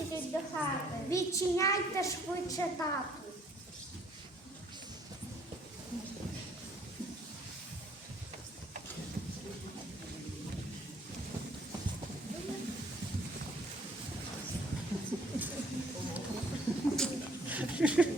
ідіть до хати. Відчиняйте швидше тату. Нас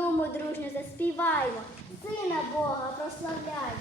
Ну, дружньо заспіваємо, сина Бога прославляємо.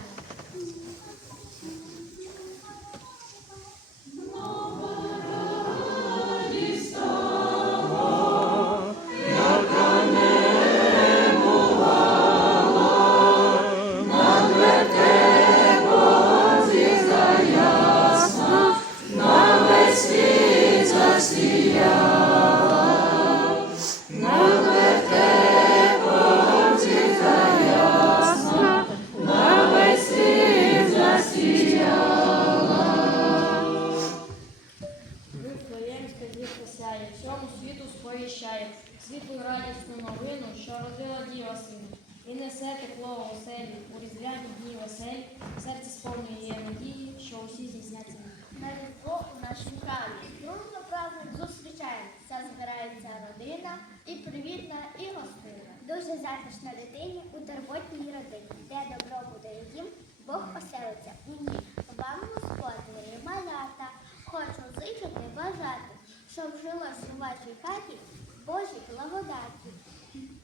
Сповіщає, світлу радісну новину, що родила діва сина. І несе тепло оселі, у різдвяні дні веселі, серце сповнює надії, що усі здійсняться. На різдво у нашому храмі дружно праздник зустрічаємо. Вся збирається родина і привітна, і гостина. Дуже затишна дитині у турботній родині, де добро буде їм, Бог оселиться у ній. Щоб жилось у вашій хаті Божій благодаті.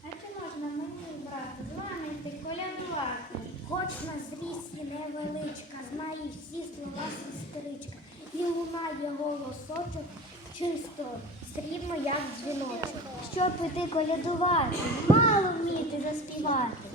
А чи можна мені, брати, з вами йти колядувати? Хоч на зрісті невеличка, знає всі слова сестричка, і лунає голосочок чисто, срібно, як дзвіночок. Щоб іти колядувати, мало вміти заспівати.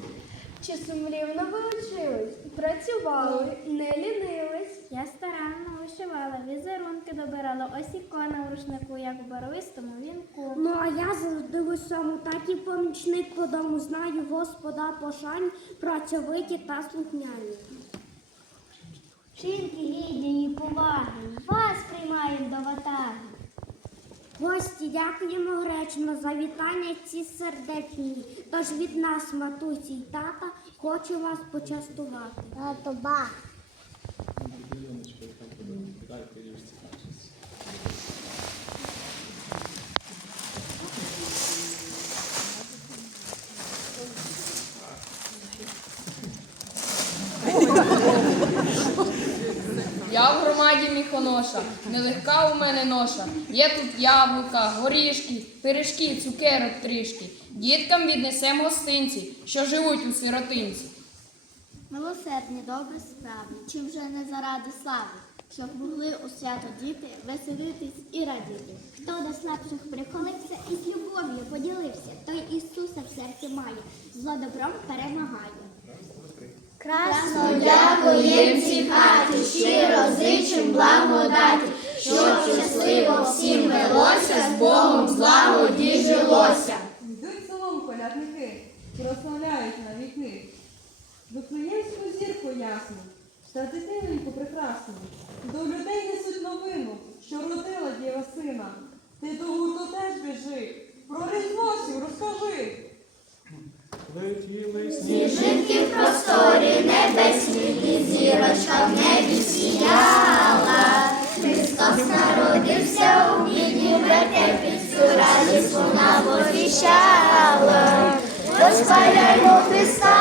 Чи сумлівно ви учились, працювали, не лінились. Я старанно вишивала, візерунки добирала, ось ікона в рушнику, як в барвистому вінку. Ну, а я завжди в усьому, так і помічник по дому знаю Господа пошань, працьовиті та слухняні. Жінки гідні і поваги, вас приймаємо до ватаги. Гості, дякуємо гречно за вітання ці сердечні. Тож від нас, матусі й тата, хочу вас почастувати. Тато ба. Громаді нелегка у мене ноша. Є тут яблука, горішки, пиріжки, цукерок трішки. Діткам віднесемо гостинці, що живуть у сиротинці. Милосердні, добрі справи, чим вже не заради слави, щоб могли у свято діти веселитись і радіти. Хто до слабших прихилився і з любов'ю поділився, той Ісуса в серці має, зло добром перемагає. Красно дякуєм цій хаті, щиро щасливо всім велося, з Богом злагоді жилося. Йдуть селом колядники, прославляють на віки. Вифлеємську зірку ясну, та дитиненьку прекрасну. До людей несуть новину, що родила діва сина. Ти до гурту теж біжи, про різдво сім розкажи. Летіли Сніжинки в просторі небесні, і зірочка возвіщала. Восхваляймо Христа,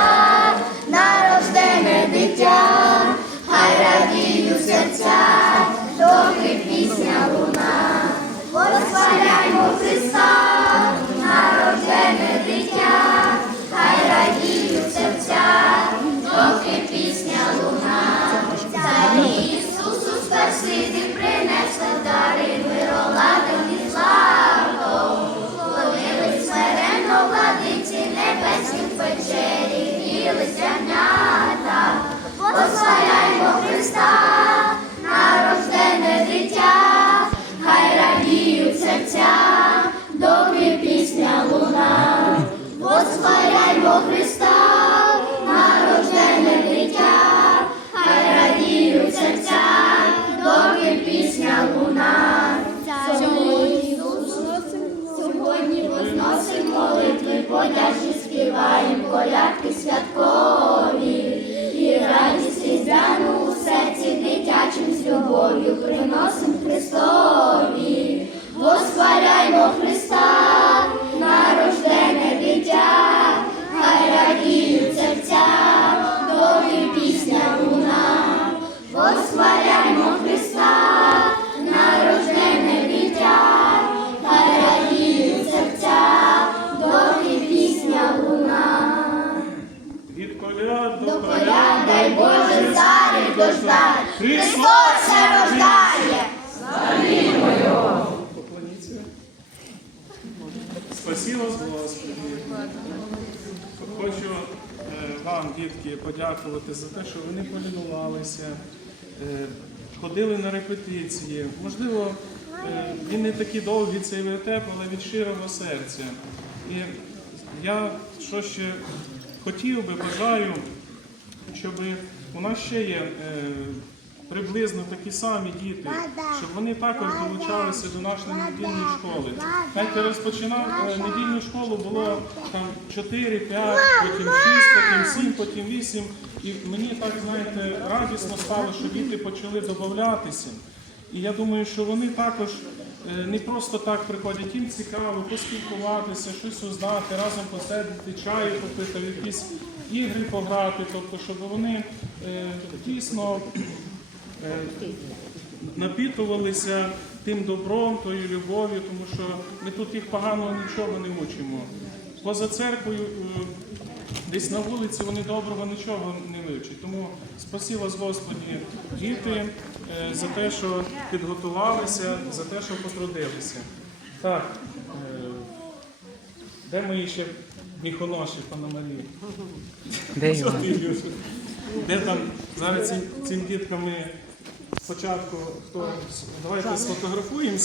колядки дай Боже, зарі дождать, Христос се рождає. Поклоніться. Спасибо, Господи. Хочу е, вам, дітки, подякувати за те, що вони полінувалися, е, ходили на репетиції. Можливо, е, він не такий довгий цей вертеп, але від щирого серця. І я що ще хотів би, бажаю, щоб у нас ще є е, приблизно такі самі діти, щоб вони також долучалися до нашої недільної школи. Знаєте, розпочинав е, недільну школу було там 4, 5, потім 6, потім 7, потім 8. І мені так, знаєте, радісно стало, що діти почали додатися. І я думаю, що вони також е, не просто так приходять, їм цікаво поспілкуватися, щось узнати, разом посидіти, чаю попити, якісь ігри пограти, тобто, щоб вони е, дійсно е, напітувалися тим добром, тою любов'ю, тому що ми тут їх поганого нічого не мучимо. Поза церквою, е, десь на вулиці вони доброго нічого не вивчать. Тому спасибо з Господі діти за те, що підготувалися, за те, що потрудилися. Так, де мої ще міхоноші, пана Марії? Де його? Де там зараз цим, цим діткам ми спочатку хто давайте сфотографуємося.